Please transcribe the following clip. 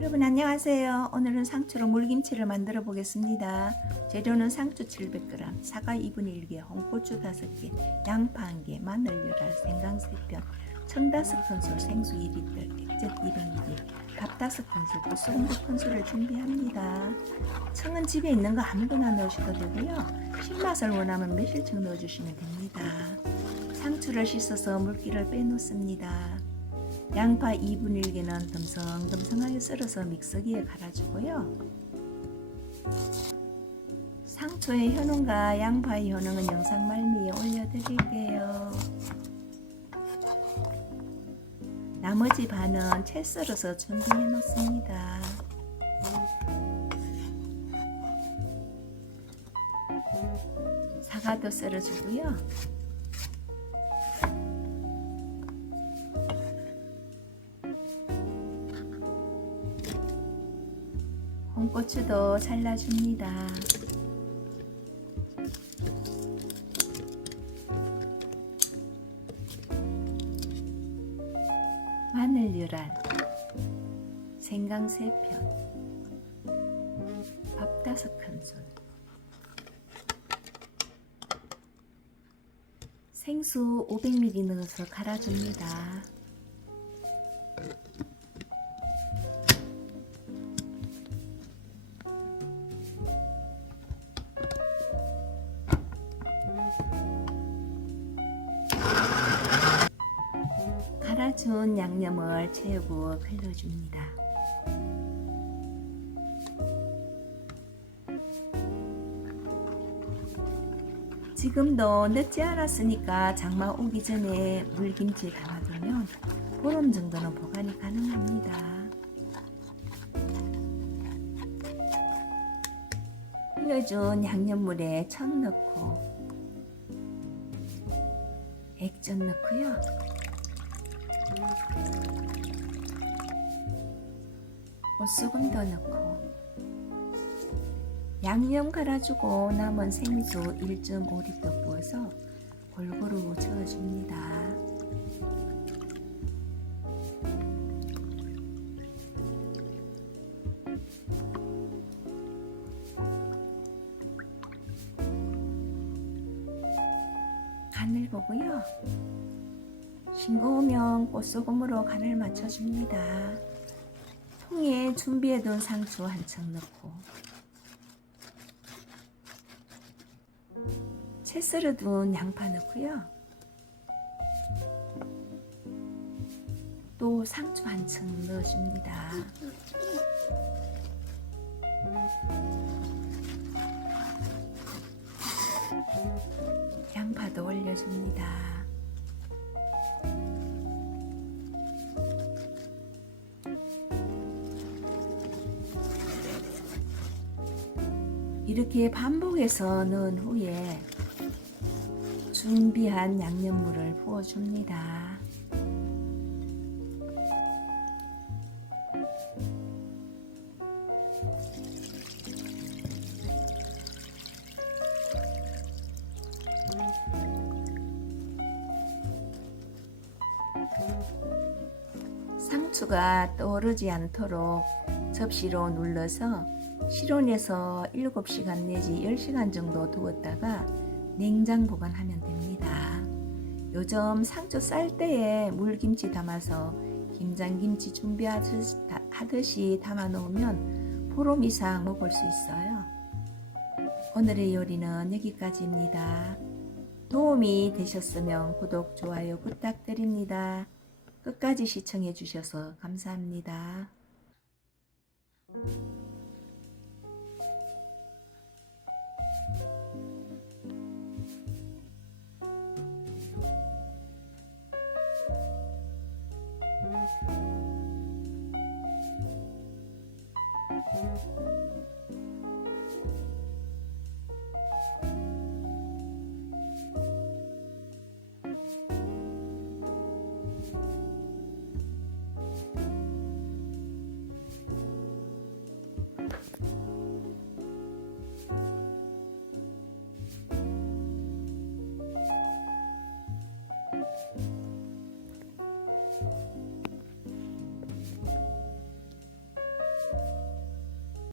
여러분 안녕하세요. 오늘은 상추로 물김치를 만들어 보겠습니다. 재료는 상추 700g, 사과 2분의 1개, 홍고추 5개, 양파 1개, 마늘 열알, 생강 3편, 청 5큰술, 생수 2리터, 액젓 200ml, 밥 5큰술, 고소금 2큰술을 준비합니다. 청은 집에 있는 거 아무거나 넣으셔도 되고요. 신맛을 원하면 매실청 넣어주시면 됩니다. 상추를 씻어서 물기를 빼놓습니다. 양파 2분의 1개는 듬성듬성하게 썰어서 믹서기에 갈아주고요. 상추의 효능과 양파의 효능은 영상 말미에 올려드릴게요. 나머지 반은 채 썰어서 준비해 놓습니다. 사과도 썰어주고요. 홍고추도 잘라줍니다. 마늘 유란, 생강 3편, 밥 5큰술, 생수 500ml 넣어서 갈아줍니다. 갈아준 양념을 채우고 걸러줍니다. 지금도 늦지 않았으니까 장마 오기 전에 물김치 담아두면 보름 정도는 보관이 가능합니다. 흘려준 양념물에 천 넣고 액젓 넣고요. 꽃소금도 넣고 양념 갈아주고 남은 생수 1.5리터 부어서 골고루 저어줍니다. 간을 보고요. 싱거우면 꽃소금으로 간을 맞춰줍니다. 통에 준비해둔 상추 한척 넣고 채 썰어둔 양파 넣고요. 또 상추 한척 넣어줍니다. 양파도 올려줍니다. 이렇게 반복해서 넣은 후에 준비한 양념물을 부어줍니다. 상추가 떠오르지 않도록 접시로 눌러서 실온에서 7시간 내지 10시간 정도 두었다가 냉장 보관하면 됩니다. 요즘 상추 쌀 때에 물김치 담아서 김장김치 준비하듯이 담아 놓으면 보름 이상 먹을 수 있어요. 오늘의 요리는 여기까지입니다. 도움이 되셨으면 구독, 좋아요 부탁드립니다. 끝까지 시청해 주셔서 감사합니다.